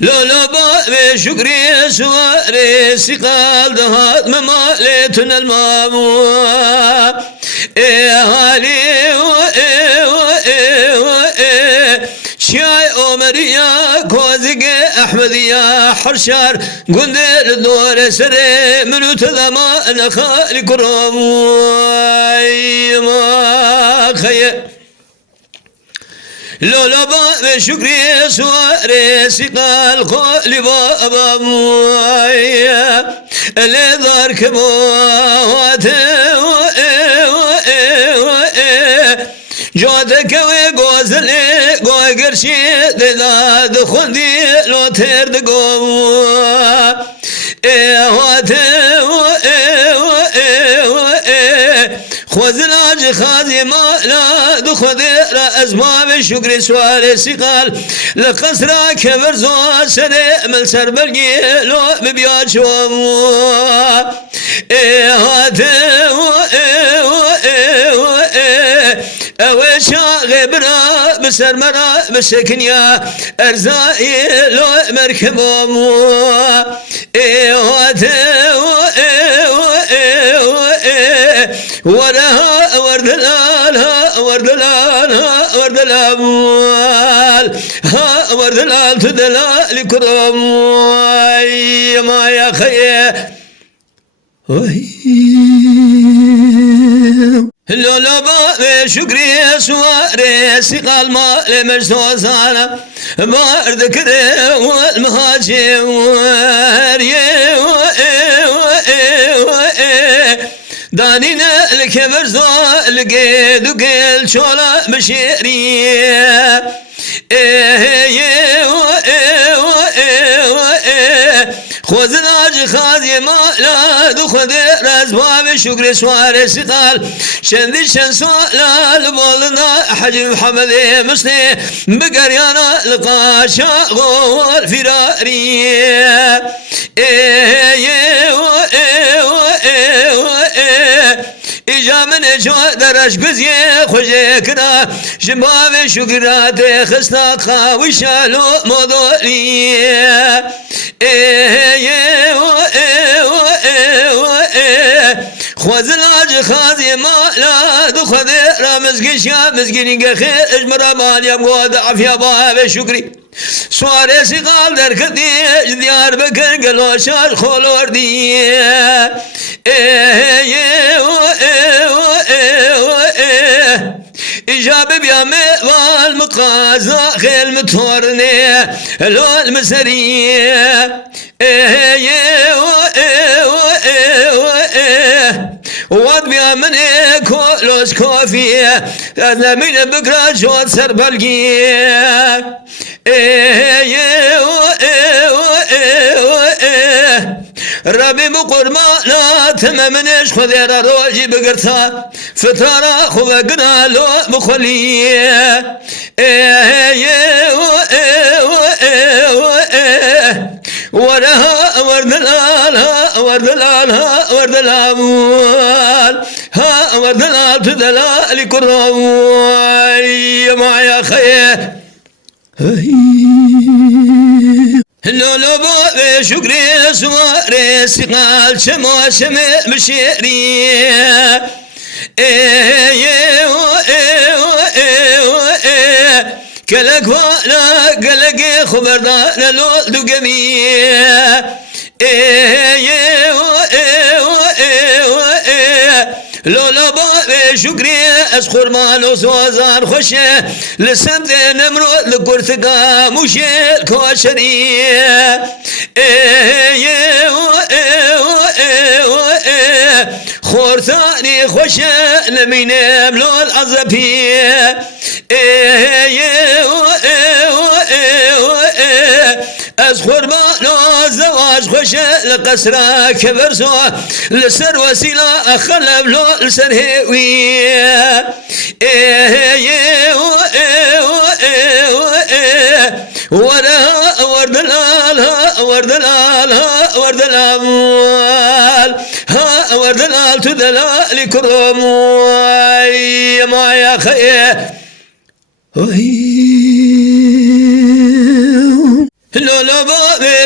لولا باب شكري سواري سقال دهات ممالتنا المامو هالي شاي عمريا كوزق احمديا حرشار قندر دور سري منو تذما انا خالي كرم ما خير لولا باب شكري سواري سقال خالي بابا مويا اللي ذارك بواته جودك وغوزلي غوغرشي داد خندي لو ترد غو خوزلاج خازي ما لا دخدر أزمام شكر سوال سقال لقصرا كبر زوال سنة من سر بلقي لو ببيات شوامو اوشا غبرا بسر مرا بسكنيا ارزائي لو مركبامو ورها وردلالها وردلالها وردلال ها وردلال تدلال كرم ما يا خيه لولا باب شكري سواري سقال ما لمجتوزانا بارد كده والمهاجم دانينا الكبر زوال لقيد وقيل شولا بشيري خوزناج خازي ما لا دخد رزباب شكر سوار سقال شندي شنسولا لبولنا حجم محمد مسلم بقريانا لقاشا غول فراري إجا من جو درش قزي خوشكنا جماب شكرات خسنا خاوشالو مضوري خوزلاج خازي ما لا دخذ رامزقش يا مزقين خير اجمر مان يا بود عفيا باب شكري سواري سقال در كدي ديار بكر قلو شار خولور دي إجاب بيامي والمقازة خيل متورني لو المسرية واد بيامني كولوس كوفية أنا من بقرا جواد سربلقية ربي بقرما لا تمامنش خذير روجي بقرتا فترة خلقنا لو بخليه ورها وردلالها وردلالها وردلال ها وردلال تدلال كروي ما يا خيه لولو باب شكري سواري سقال شمو شمي مشيري كلك ولا قلق خبردار لو دقمي لولا باب شكري اسخر مالو سوازار خوشه لسمت نمرود لقرتقا مشيل كوشري خورثاني خوشه لمينام لو العزبي أزخر ما زواج خوشة لقصرة كبرزو لسر وسيلة أخلب لو لسر هيوي ورها وردلالها وردلالها وردلال ها وردلال تدلال كرم ما يا خيه لولو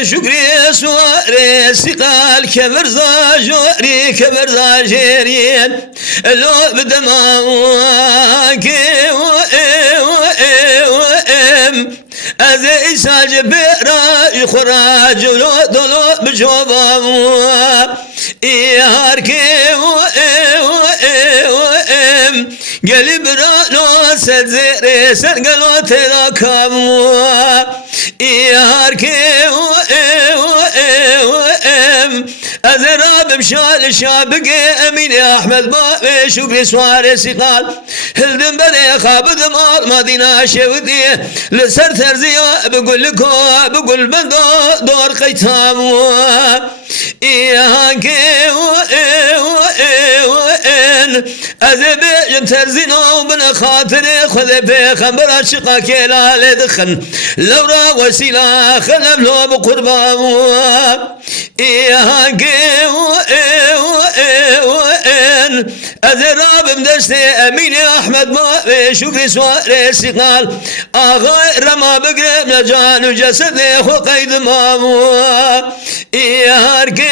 شكري سواري سقال كبر زاجوري كبر زاجيرين لو بدماك أذي ساجب راي خراج لو دلو بجوبام إيهاركي قلب رانو سدزيري سرقلو تلاكامو إيهاركي أذراب مشال شابقي أمين أحمد بابي شكري سواري سقال هلدن بدي خابد مال مدينة شودي لسر ترزيا بقول لكو بقول بندو دور قيتامو إيهاكي أذبي ترزينو بنا خاطري خذ في خبر شقاك لا لدخن لورا وسيلة خلب له بقربامو إيهاكي أذراب مدشتي أمين أحمد ما شكري سواري سقال أغاي رما بقرب لجان وجسدي خو قيد مامو إيهاركي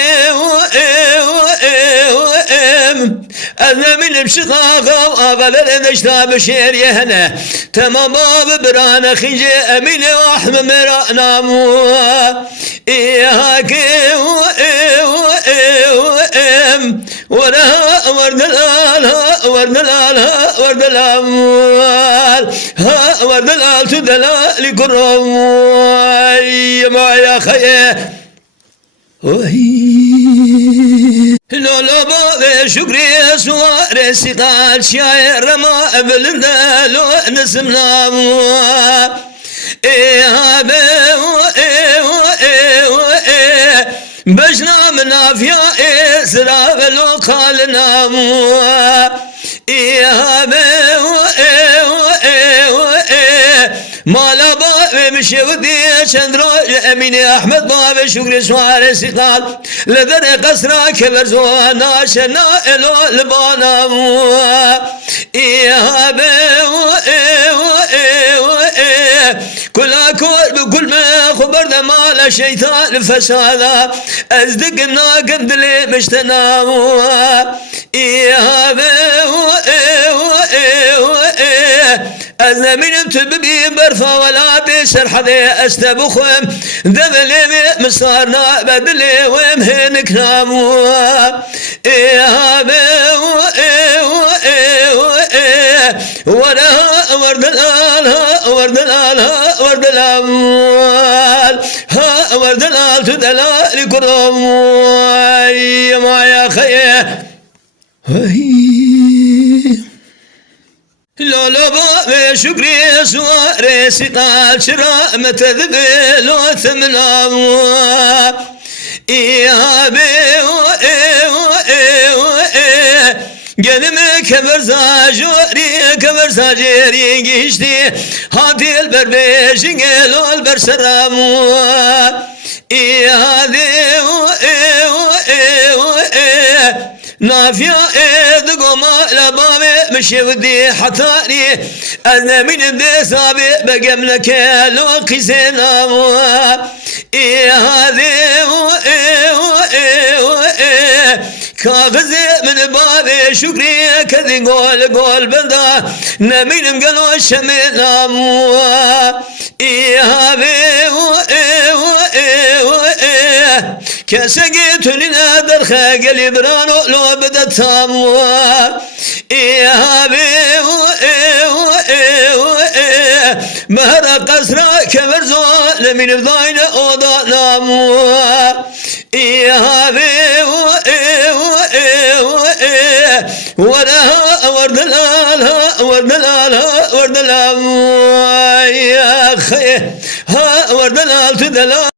أذن من بشقاقة وأغلى لدشتا بشير يهنا تمام باب برانا خنجي أمين وأحمد مرانا مو إيهاكي ورها ورد الآل ورد الآل ورد الأموال ها ورد الآل تدلال كرم ما يا خيه لولو بابي شكري سواري سقال شاير رما بلندا لو نسمنا بشنا من عافية إسراف لو قالنا مالا بابي مشودي شندرو أميني أحمد بابي شكري سواري سقال لذر قصرا كبر زوانا شنا إلو لبانا كلا كور بكل ما خبر ذا مال شيطان فسادا أزدقنا قبل مشتنا أذن من تببي برفا ولا بسرح ذي أستبخم ذبلي مصارنا بدلي ومهنك نامو ورها ورد الآل ورد الآل ورد الأموال ها ورد الآل تدلال كرم ما يا خيه لولو بابي شكري سواري سقال شراء متذبي لو ثمنا قدمي كبر زاجوري كبر زاجيري قشتي هاتي البربيش قالوا البرسرامو نافيا إذ ما لبابي مشي ودي حتاني أنا من بدي صابي بقملك لو قيسنا كاغزي من بابي شكري كذي قول بندا نمين مقلو الشمينا كسقيت لنا درخا قلي برانو لو بدت تاموا مهر قصرا كبرزو لمن بضاين اوضا ناموا ورها ورد الآل ورد الآل ورد الآل يا خيه ها ورد الآل تدلال